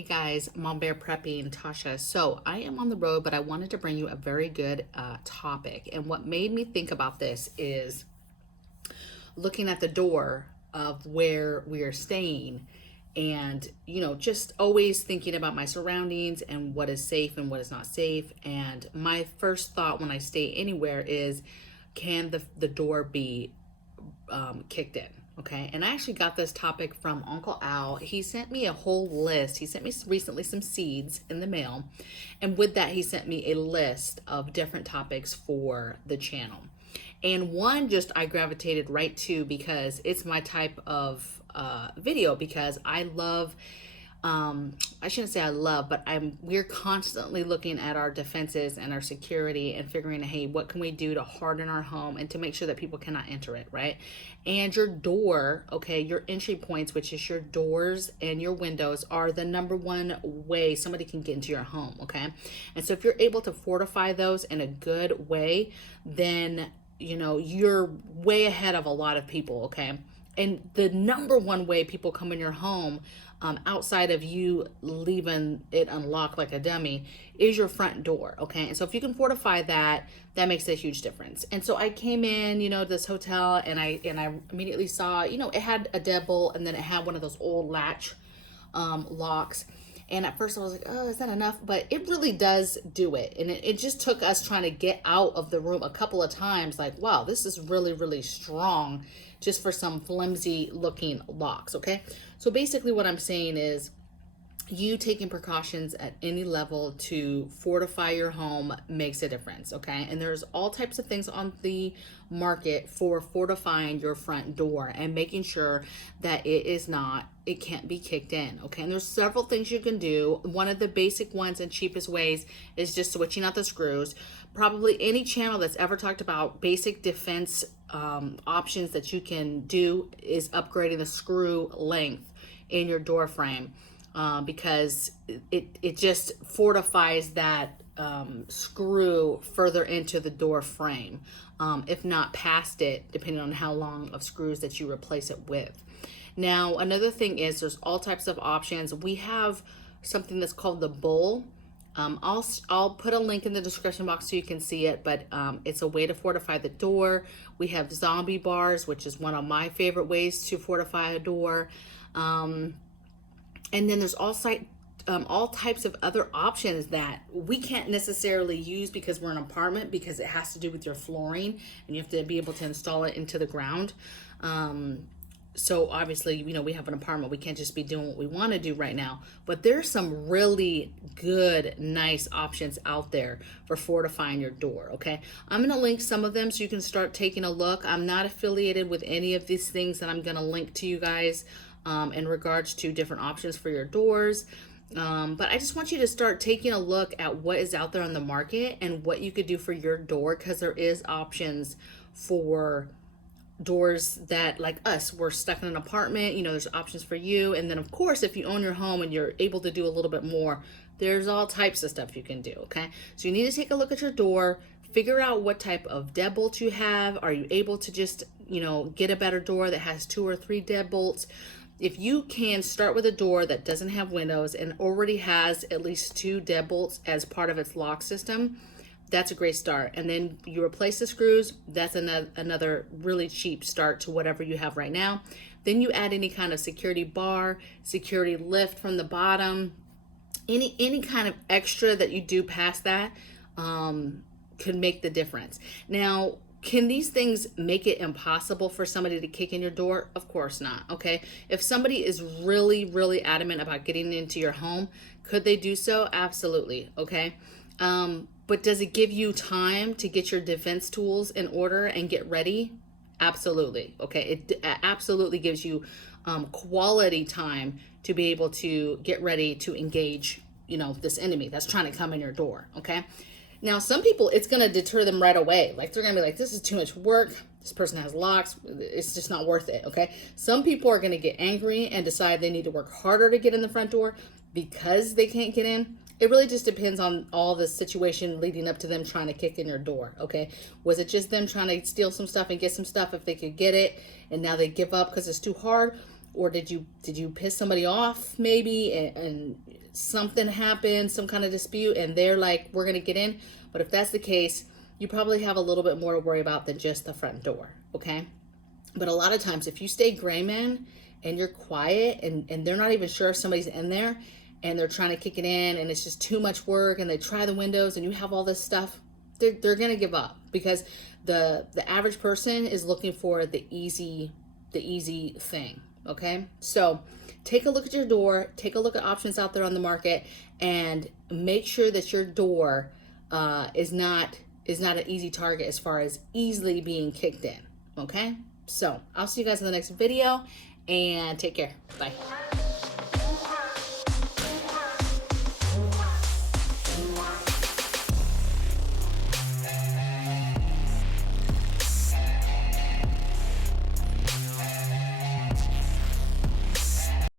Hey guys, Mom Bear Prepping, Tasha. So I am on the road, but I wanted to bring you a very good topic. And what made me think about this is looking at the door of where we are staying and, just always thinking about my surroundings and what is safe and what is not safe. And my first thought when I stay anywhere is, can the door be kicked in? Okay, and I actually got this topic from Uncle Al. He sent me a whole list. He sent me recently some seeds in the mail, and with that, he sent me a list of different topics for the channel. And one just I gravitated right to because it's my type of video, because I love I shouldn't say I love, but we're constantly looking at our defenses and our security and figuring, hey, what can we do to harden our home and to make sure that people cannot enter it, right? And your door, okay, your entry points, which is your doors and your windows, are the number one way somebody can get into your home, okay? And so if you're able to fortify those in a good way, then you're way ahead of a lot of people, okay? And the number one way people come in your home, outside of you leaving it unlocked like a dummy, is your front door, okay? And so if you can fortify that, that makes a huge difference. And so I came in, this hotel, and I immediately saw, it had a deadbolt, and then it had one of those old latch locks. And at first I was like, oh, is that enough? But it really does do it. And it just took us trying to get out of the room a couple of times. Like, wow, this is really, really strong just for some flimsy looking locks, okay? So basically what I'm saying is, you taking precautions at any level to fortify your home makes a difference, okay? And there's all types of things on the market for fortifying your front door and making sure that it can't be kicked in, okay? And there's several things you can do. One of the basic ones and cheapest ways is just switching out the screws. Probably any channel that's ever talked about basic defense options that you can do is upgrading the screw length in your door frame. Because it just fortifies that screw further into the door frame, if not past it, depending on how long of screws that you replace it with. Now, another thing is there's all types of options. We have something that's called the Bull. I'll put a link in the description box so you can see it, but it's a way to fortify the door. We have zombie bars, which is one of my favorite ways to fortify a door. And then there's all types of other options that we can't necessarily use because we're an apartment, because it has to do with your flooring and you have to be able to install it into the ground. So obviously, we have an apartment. We can't just be doing what we want to do right now. But there's some really good, nice options out there for fortifying your door, okay? I'm going to link some of them so you can start taking a look. I'm not affiliated with any of these things that I'm going to link to you guys in regards to different options for your doors. But I just want you to start taking a look at what is out there on the market and what you could do for your door, because there is options for doors that, like us, we're stuck in an apartment. There's options for you. And then of course, if you own your home and you're able to do a little bit more, there's all types of stuff you can do, okay? So you need to take a look at your door, figure out what type of deadbolt you have. Are you able to just, get a better door that has 2 or 3 deadbolts? If you can start with a door that doesn't have windows and already has at least 2 deadbolts as part of its lock system, that's a great start. And then you replace the screws. That's another really cheap start to whatever you have right now. Then you add any kind of security bar, security lift from the bottom, any kind of extra that you do past that could make the difference. Now, can these things make it impossible for somebody to kick in your door? Of course not, okay? If somebody is really, really adamant about getting into your home, could they do so? Absolutely, okay? But does it give you time to get your defense tools in order and get ready? Absolutely, okay? It absolutely gives you quality time to be able to get ready to engage, this enemy that's trying to come in your door, okay? Now, some people, it's going to deter them right away. Like, they're going to be like, this is too much work. This person has locks. It's just not worth it, okay? Some people are going to get angry and decide they need to work harder to get in the front door because they can't get in. It really just depends on all the situation leading up to them trying to kick in your door, okay? Was it just them trying to steal some stuff and get some stuff if they could get it, and now they give up because it's too hard? Or did you piss somebody off maybe, and something happened, some kind of dispute, and they're like, we're gonna get in? But if that's the case, you probably have a little bit more to worry about than just the front door, okay? But a lot of times, if you stay gray man and you're quiet, and they're not even sure if somebody's in there, and they're trying to kick it in, and it's just too much work, and they try the windows, and you have all this stuff, they're gonna give up, because the average person is looking for the easy thing. Okay, so take a look at your door, take a look at options out there on the market, and make sure that your door is not an easy target as far as easily being kicked in. Okay, so I'll see you guys in the next video, and take care. Bye.